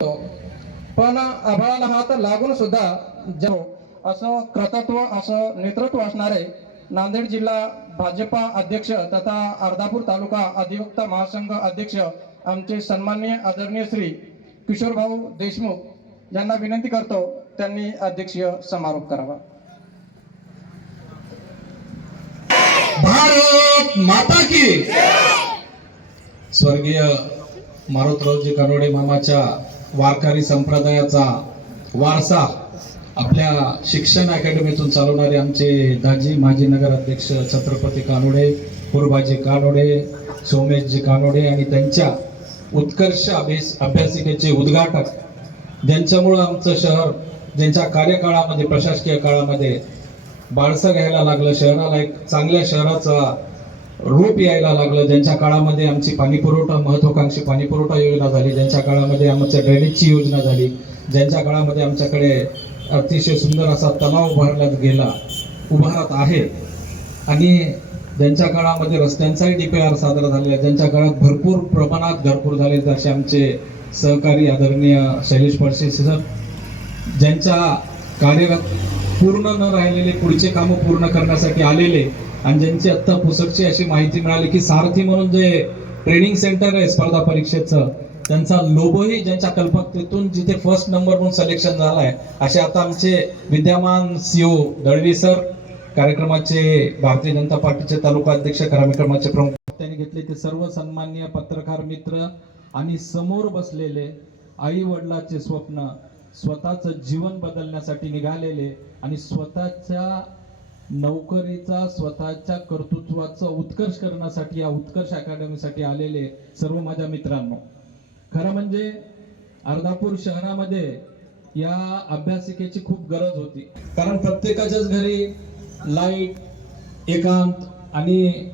पण आभाळाला हात लागून सुद्धा जो असं कर्तृत्व असं नेतृत्व असणारे नांदेड जिल्हा भाजपा अध्यक्ष तथा अर्धापूर तालुका अधिवक्ता महासंघ अध्यक्ष आमचे सन्माननीय आदरणीय श्री किशोरभाऊ देशमुख यांना विनंती करतो त्यांनी अध्यक्षीय समारोप करावा. भारत माता की! स्वर्गीय मारुतरावजी कानोडे मामाच्या वारकरी संप्रदायाचा वारसा आपल्या शिक्षण अकॅडमीतून चालवणारे आमचे दाजी माजी नगराध्यक्ष छत्रपती कानोडे पूर्वाजी कानोडे सोमेशजी कानोडे आणि त्यांच्या उत्कर्ष अभ्यास अभ्यासिकेचे उद्घाटक. ज्यांच्यामुळं आमचं शहर ज्यांच्या कार्यकाळामध्ये प्रशासकीय काळामध्ये बाळसं घ्यायला लागलं. शहराला एक चांगल्या शहराचा रूप यायला लागलं. ज्यांच्या काळामध्ये आमची पाणीपुरवठा महत्वाकांक्षी पाणीपुरवठा योजना झाली ज्यांच्या काळामध्ये आमच्या ड्रेनेजची योजना झाली ज्यांच्या काळामध्ये आमच्याकडे अतिशय सुंदर असा तलाव उभारण्यात गेला उभारत आहे आणि ज्यांच्या काळामध्ये रस्त्यांचाही डीपीआर सादर झालेला आहे ज्यांच्या काळात भरपूर प्रमाणात घरपूर झाले असे आमचे सहकारी आदरणीय शैलेश पडसे सर. ज्यांच्या कार्यरत पूर्ण न राहिलेले पुढचे कामं पूर्ण करण्यासाठी आलेले आणि ज्यांची आत्ता पुसटची अशी माहिती मिळाली की सारथी म्हणून जे ट्रेनिंग सेंटर आहे स्पर्धा परीक्षेचं त्यांचा लोबोही ज्यांच्या कल्पकतेतून जिथे फर्स्ट नंबर म्हणून सिलेक्शन झालाय असे आता आमचे विद्यमान सीओ दळवी सर कार्यक्रमाचे भारतीय जनता पार्टीचे तालुका अध्यक्ष कार्यक्रमाचे प्रमुख त्यांनी घेतले ते सर्व सन्मान्य पत्रकार मित्र आणि समोर बसलेले आई वडिलाचे स्वप्न स्वतःचं जीवन बदलण्यासाठी निघालेले आणि स्वतःच्या नोकरीचा स्वतःच्या कर्तृत्वाचा उत्कर्ष करण्यासाठी या उत्कर्ष अकॅडमीसाठी आलेले सर्व माझ्या मित्रांनो. खरं म्हणजे अर्धापूर शहरामध्ये या अभ्यासिकेची खूप गरज होती. कारण प्रत्येकाच्याच घरी लाइट एकांत आणि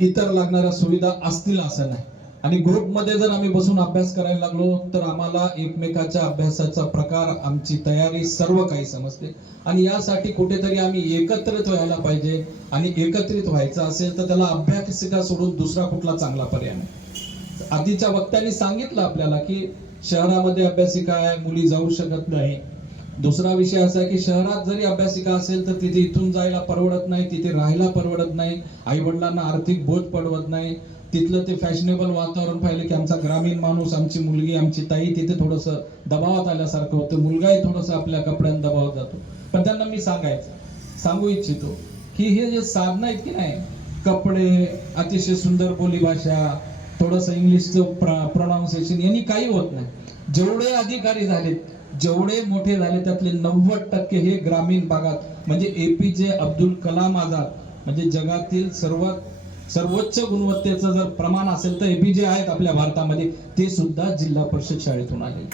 इतर लागणाऱ्या सुविधा असतील असं नाही. आणि ग्रुपमध्ये जर आम्ही बसून अभ्यास करायला लागलो तर आम्हाला एकमेकाच्या अभ्यासाचा प्रकार आमची तयारी सर्व काही समजते. आणि यासाठी कुठेतरी आम्ही एकत्रित व्हायला पाहिजे. आणि एकत्रित व्हायचं असेल तर त्याला अभ्यासिका सोडून दुसरा कुठला चांगला पर्याय नाही. आधीच्या वक्त्यांनी सांगितलं आपल्याला की शहरामध्ये अभ्यासिका आहे मुली जाऊ शकत नाही. दुसरा विषय असा आहे की शहरात जरी अभ्यासिका असेल तर तिथे इथून जायला परवडत नाही तिथे राहायला परवडत नाही आई वडिलांना आर्थिक बोध पडवत नाही. तिथलं ते फॅशनेबल वातावरण पाहिलं की आमचा ग्रामीण माणूस आमची मुलगी आमची ताई तिथे थोडस दबावात आल्यासारखं होतं. मुलगाही थोडस आपल्या कपड्यात दबावात जातो. पण त्यांना मी सांगायचं सांगू इच्छितो की हे जे साधनं आहेत की नाही कपडे अतिशय सुंदर बोलीभाषा थोडस इंग्लिशचं प्रोनाऊन्सिएशन यांनी काही होत नाही. जेवढे अधिकारी झालेत जेवढे मोठे झाले त्यातले नव्वद टक्के हे ग्रामीण भागात म्हणजे एपीजे अब्दुल कलाम आझाद म्हणजे जगातील सर्वात सर्वोच्च गुणवत्तेचं जर प्रमाण असेल तर एपीजे आहेत आपल्या भारतामध्ये ते सुद्धा जिल्हा परिषद शाळेतून आले.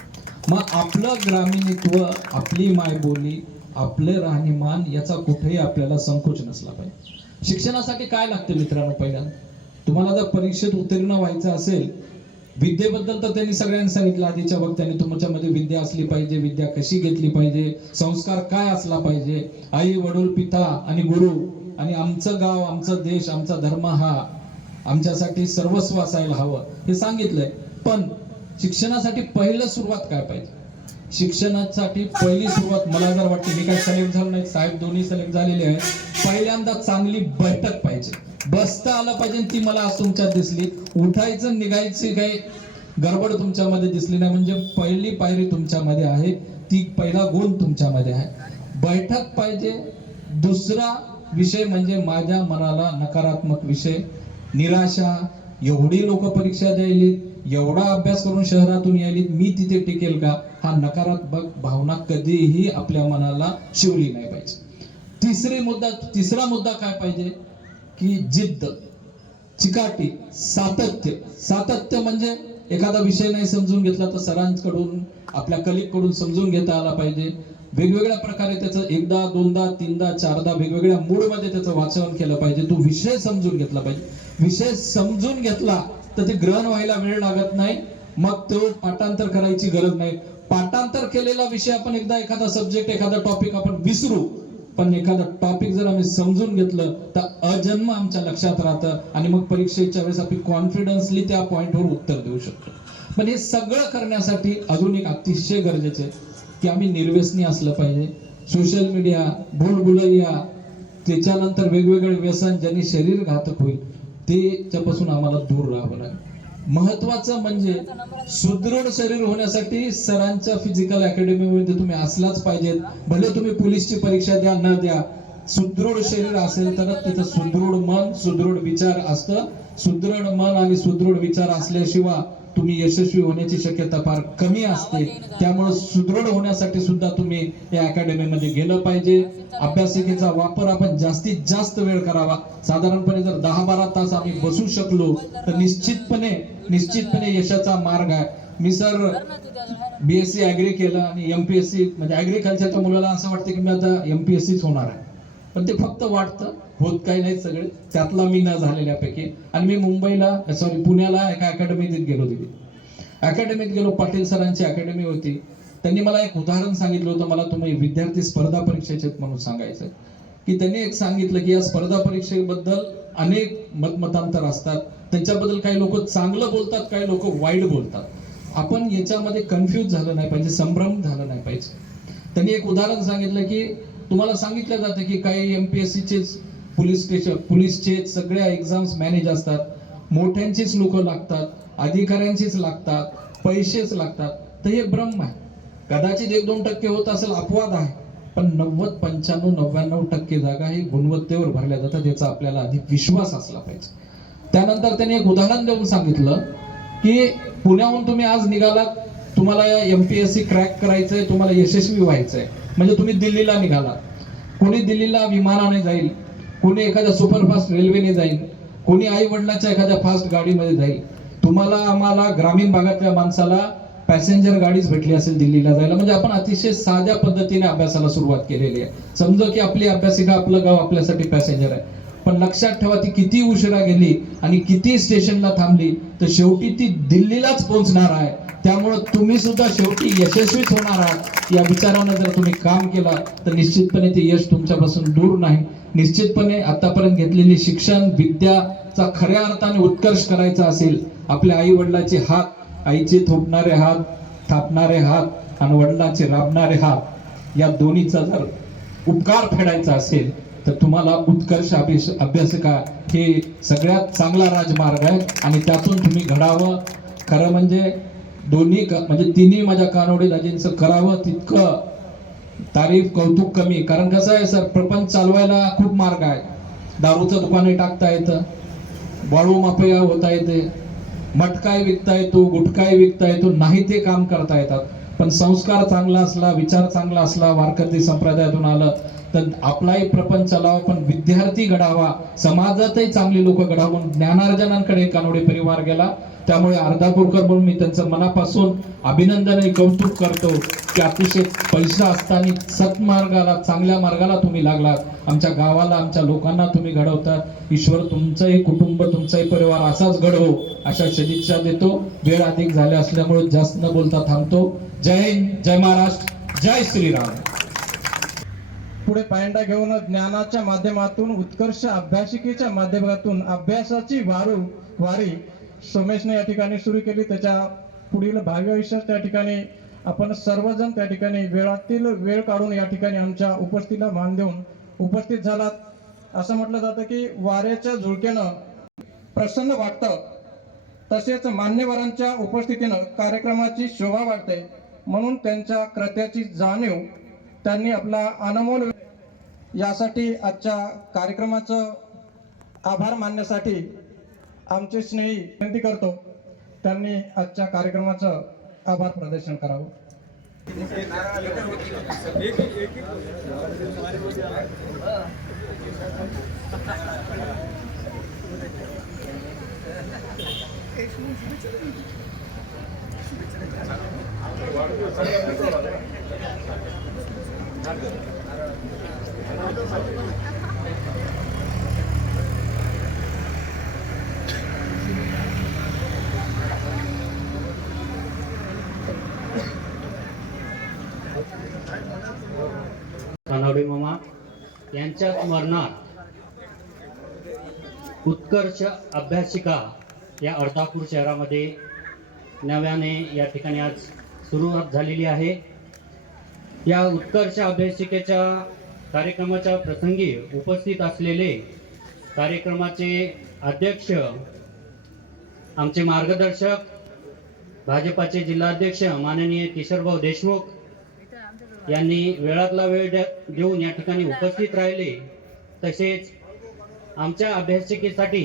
मग आपलं ग्रामीणत्व आपली मायबोली आपले राहणीमान याचा कुठेही आपल्याला संकोच नसला पाहिजे. शिक्षणासाठी काय लागते मित्रांनो पहिल्यांदा? तुम्हाला जर परीक्षेत उत्तीर्ण व्हायचं असेल विद्येबद्दल तर त्यांनी सगळ्यांनी सांगितलं. आधीच्या वक्त्यांनी तुमच्यामध्ये विद्या असली पाहिजे विद्या कशी घेतली पाहिजे संस्कार काय असला पाहिजे आई वडील पिता आणि गुरु आणि आमचं गाव आमचा देश आमचा धर्म हा आमच्यासाठी सर्वस्व असायला हवं हे सांगितलंय. पण शिक्षणासाठी पहिलं सुरुवात काय पाहिजे? शिक्षणासाठी पहिली सुरुवात मला जर वाटते मी काय सिलेक्ट झालो नाही साहेब दोन्ही सिलेक्ट झालेले आहेत. पहिल्यांदा चांगली बैठक पाहिजे. बसता आलं पाहिजे ती मला आज तुमच्यात दिसली. उठायचं निघायची काही गडबड तुमच्यामध्ये दिसली नाही. म्हणजे पहिली पायरी तुमच्यामध्ये आहे. ती पहिला गुण तुमच्यामध्ये आहे. बैठक पाहिजे. दुसरा विषय म्हणजे माझ्या मनाला नकारात्मक विषय. निराशा. एवढी लोक परीक्षा द्यायली. एवढा अभ्यास करून शहरातून यायली. मी तिथे टिकेल का? हा नकारात्मक भावना कधीही आपल्या मनाला शिवली नाही पाहिजे. तिसरी मुद्दा तिसरा मुद्दा काय पाहिजे? की जिद्द चिकाटी सातत्य. सातत्य म्हणजे एखादा विषय नाही समजून घेतला तर सरांकडून आपल्या कलिककडून समजून घेता आला पाहिजे. वेगवेगळ्या प्रकारे त्याचं एकदा दोनदा तीनदा चारदा वेगवेगळ्या मूडमध्ये त्याचं वाचन केलं पाहिजे. तो विषय समजून घेतला पाहिजे. विषय समजून घेतला तर ते ग्रहण व्हायला वेळ लागत नाही. मग तो पाठांतर करायची गरज नाही. पाठांतर केलेला विषय आपण एकदा एखादा सब्जेक्ट एखादा टॉपिक आपण विसरू पण एखादं टॉपिक जर आम्ही समजून घेतलं तर अजन्म आमच्या लक्षात राहतं आणि मग परीक्षेच्या वेळेस आपण कॉन्फिडन्सली त्या पॉईंटवर उत्तर देऊ शकतो. पण हे सगळं करण्यासाठी अजून एक अतिशय गरजेचं आहे की आम्ही निर्व्यसनी असलं पाहिजे. सोशल मीडिया भूलभुलैया त्याच्यानंतर वेगवेगळे व्यसन ज्यांनी शरीर घातक होईल त्याच्यापासून आम्हाला दूर राहावं लागेल. महत्वाचं म्हणजे सुदृढ शरीर होण्यासाठी सरांच्या फिजिकल अकॅडमीमध्ये तुम्ही असलाच पाहिजेत. भले तुम्ही पोलीसची परीक्षा द्या न द्या सुदृढ शरीर असेल तर तिथं सुदृढ मन सुदृढ विचार असतं. सुदृढ मन आणि सुदृढ विचार असल्याशिवाय तुम्ही यशस्वी होण्याची शक्यता फार कमी असते. त्यामुळे सुदृढ होण्यासाठी सुद्धा तुम्ही या अकॅडमीमध्ये गेलं पाहिजे. अभ्यासिकेचा वापर आपण जास्तीत जास्त वेळ करावा. साधारणपणे जर दहा बारा तास आम्ही बसू शकलो तर निश्चितपणे निश्चितपणे यशाचा मार्ग आहे. मी सर बीएससी ऍग्री केलं आणि एमपीएससी म्हणजे ऍग्रिकल्चरच्या मुलाला असं वाटतं की मी आता एमपीएससीच होणार आहे. पण ते फक्त वाटतं होत काही नाही सगळे. त्यातला मी न झालेल्यापैकी. आणि मी मुंबईला सॉरी पुण्याला एका अकॅडमीत गेलो तिथे अकॅडमीत गेलो पाटील सरांची अकॅडमी होती. त्यांनी मला एक उदाहरण सांगितलं होतं. मला तुम्ही विद्यार्थी स्पर्धा परीक्षेचे म्हणून सांगायचं की त्यांनी एक सांगितलं की या स्पर्धा परीक्षेबद्दल अनेक मतमतांतर असतात. त्यांच्याबद्दल काही लोक चांगलं बोलतात काही लोक वाईट बोलतात. आपण याच्यामध्ये कन्फ्यूज झालं नाही पाहिजे संभ्रम झालं नाही पाहिजे. त्यांनी एक उदाहरण सांगितलं की तुम्हाला सांगितलं जातं की काही एमपीएससीचे पोलीस स्टेशन पोलीसचे सगळ्या एक्झाम्स मॅनेज असतात. मोठ्यांचीच लोक लागतात अधिकाऱ्यांचीच लागतात पैसेच लागतात. तर हे ब्रह्म आहे. कदाचित एक दोन टक्के होत असेल अपवाद आहे. पण नव्वद पंच्याण्णव नव्याण्णव टक्के जागा ही गुणवत्तेवर भरल्या जातात याचा आपल्याला अधिक विश्वास असला पाहिजे. त्यानंतर त्यांनी एक उदाहरण देऊन सांगितलं की पुण्याहून तुम्ही आज निघालात तुम्हाला या एमपीएससी क्रॅक करायचंय तुम्हाला यशस्वी व्हायचंय. म्हणजे तुम्ही दिल्लीला निघालात. कोणी दिल्लीला विमानाने जाईल कोणी एखाद्या सुपरफास्ट रेल्वेने जाईल कोणी आई वडिलाच्या एखाद्या फास्ट गाडीमध्ये जाईल तुम्हाला आम्हाला ग्रामीण भागातल्या माणसाला पॅसेंजर गाडीच भेटली असेल दिल्लीला जायला. म्हणजे आपण अतिशय साध्या पद्धतीने अभ्यासाला सुरुवात केलेली आहे. समजा की आपली अभ्यासिका आपलं गाव आपल्यासाठी पॅसेंजर आहे. पण लक्षात ठेवा ती किती उशिरा गेली आणि किती स्टेशनला थांबली तर शेवटी ती दिल्लीलाच पोहोचणार आहे. त्यामुळं तुम्ही सुद्धा शेवटी यशस्वीच होणार आहात. या विचारानं जर तुम्ही काम केलं तर निश्चितपणे ते यश तुमच्यापासून दूर नाही. निश्चितपणे आतापर्यंत घेतलेली शिक्षण विद्याचा खऱ्या अर्थाने उत्कर्ष करायचा असेल आपल्या आई वडिलाचे हात आईचे थोपणारे हात थापणारे हात आणि वडिलांचे राबणारे हात या दोन्हीचा जर उपकार फेडायचा असेल तर तुम्हाला उत्कर्ष अभ्यास अभ्यासिका हे सगळ्यात चांगला राजमार्ग आहे आणि त्यातून तुम्ही घडावं. खरं म्हणजे दोन्ही म्हणजे तिन्ही माझ्या कानवडे दाजींचं करावं तितकं तारीफ कौतुक कमी. कारण कसं आहे सर प्रपंच चालवायला खूप मार्ग आहे. दारूचं दुकाने टाकता येतं. वाळू माफिया होता येते. मटकाय विकता येतो गुटकाय विकता येतो नाही ते काम करता येतात. पण संस्कार चांगला असला विचार चांगला असला वारकरी संप्रदायातून आलं तर आपलाही प्रपंच चालावा पण विद्यार्थी घडावा. समाजातही चांगली लोक घडावून ज्ञानार्जनांकडे कानोडे परिवार गेला. त्यामुळे अर्धापूरकर म्हणून मी त्यांचं मनापासून अभिनंदन आणि कौतुक करतो की अतिशय पैसा असताना सत्मार्गाला चांगल्या मार्गाला तुम्ही लागलात. आमच्या गावाला आमच्या लोकांना तुम्ही घडवता. ईश्वर तुमचंही कुटुंब तुमचाही परिवार असाच घडवो अशा सदिच्छा देतो. वेळ अधिक झाले असल्यामुळे जास्त न बोलता थांबतो. जय हिंद जय महाराष्ट्र जय श्रीराम. पुढे पायंडा घेऊन ज्ञानाच्या माध्यमातून उत्कर्ष अभ्यासिकेच्या माध्यमातून अभ्यासाची वारू वारी सोमेशने या ठिकाणी सुरू केली. त्याच्या पुढील भावी आयुष्यात त्या ठिकाणी आपण सर्वजण त्या ठिकाणी वेळातील वेळ काढून या ठिकाणी आमच्या उपस्थितीला मान देऊन उपस्थित झालात. असं म्हटलं जातं की वाऱ्याच्या झुळक्यानं प्रसन्न वाटतं. तसेच मान्यवरांच्या उपस्थितीनं कार्यक्रमाची शोभा वाढते. म्हणून त्यांच्या कृत्याची जाणीव त्यांनी आपला अनमोल यासाठी आजच्या कार्यक्रमाचं आभार मानण्यासाठी आमचे स्नेही विनंती करतो त्यांनी आजच्या कार्यक्रमाचं आभार प्रदर्शन करावं कानावडे मामा यांच्या स्मरणार्थ उत्कर्ष अभ्यासिका या अर्धापूर शहरामध्ये नव्याने या ठिकाणी आज सुरुवात झालेली आहे. या उत्कर्ष अभ्यासिकेच्या कार्यक्रमाच्या प्रसंगी उपस्थित असलेले कार्यक्रमाचे अध्यक्ष आमचे मार्गदर्शक भाजपाचे जिल्हाध्यक्ष माननीय किशोरभाऊ देशमुख यांनी वेळातला वेळ द्या- देऊन या ठिकाणी उपस्थित राहिले. तसेच आमच्या अभ्यासिकेसाठी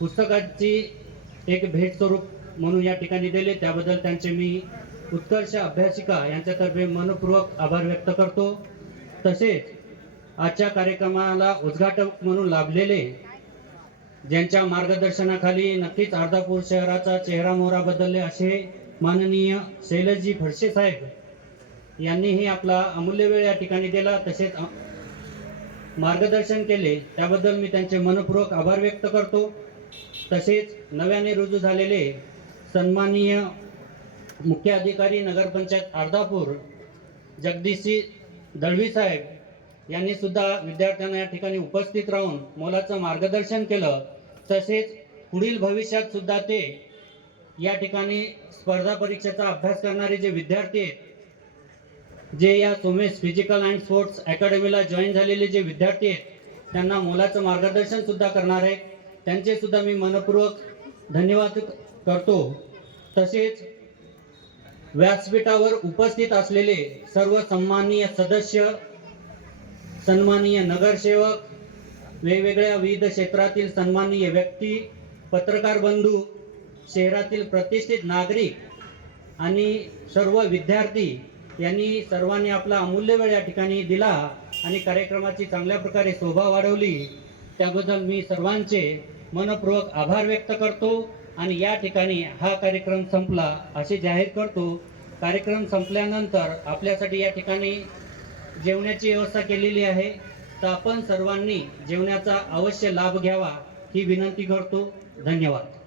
पुस्तकाची एक भेट स्वरूप म्हणून या ठिकाणी दिले. त्याबद्दल त्यांचे मी उत्कर्ष अभ्यासिका यांच्यातर्फे मनपूर्वक आभार व्यक्त करतो. तसेच आजच्या कार्यक्रमाला उद्घाटक म्हणून लाभलेले ज्यांच्या मार्गदर्शनाखाली नक्कीच अर्धापूर शहराचा चेहरा मोहरा बदलले असे माननीय शैलजी फडसे साहेब यांनीही आपला अमूल्य वेळ या ठिकाणी दिला तसेच मार्गदर्शन केले. त्याबद्दल मी त्यांचे मनपूर्वक आभार व्यक्त करतो. तसेच नव्याने रुजू झालेले सन्माननीय मुख्य अधिकारी नगरपंचायत अर्धापूर जगदीशजी दळवी साहेब यांनी सुद्धा विद्यार्थ्यांना या ठिकाणी उपस्थित राहून मोलाचं मार्गदर्शन केलं. तसेच पुढील भविष्यात सुद्धा ते या ठिकाणी स्पर्धा परीक्षेचा अभ्यास करणारे जे विद्यार्थी आहेत जे या सोमेश फिजिकल अँड स्पोर्ट्स अकॅडमीला जॉईन झालेले जे विद्यार्थी आहेत त्यांना मोलाचं मार्गदर्शन सुद्धा करणार आहे. त्यांचे सुद्धा मी मनपूर्वक धन्यवाद करतो. तसेच व्यासपीठावर उपस्थित असलेले सर्व सन्माननीय सदस्य सन्माननीय नगरसेवक वेगवेगळ्या विविध क्षेत्रातील सन्माननीय व्यक्ती पत्रकार बंधू शहरातील प्रतिष्ठित नागरिक आणि सर्व विद्यार्थी यांनी सर्वांनी आपला अमूल्य वेळ या ठिकाणी दिला आणि कार्यक्रमाची चांगल्या प्रकारे शोभा वाढवली. त्याबद्दल मी सर्वांचे मनपूर्वक आभार व्यक्त करतो आणि या ठिकाणी हा कार्यक्रम संपला असे जाहीर करतो. कार्यक्रम संपल्यानंतर आपल्यासाठी या ठिकाणी जेवणाची व्यवस्था केलेली आहे. तर आपण सर्वांनी जेवणाचा अवश्य लाभ घ्यावा ही विनंती करतो. धन्यवाद.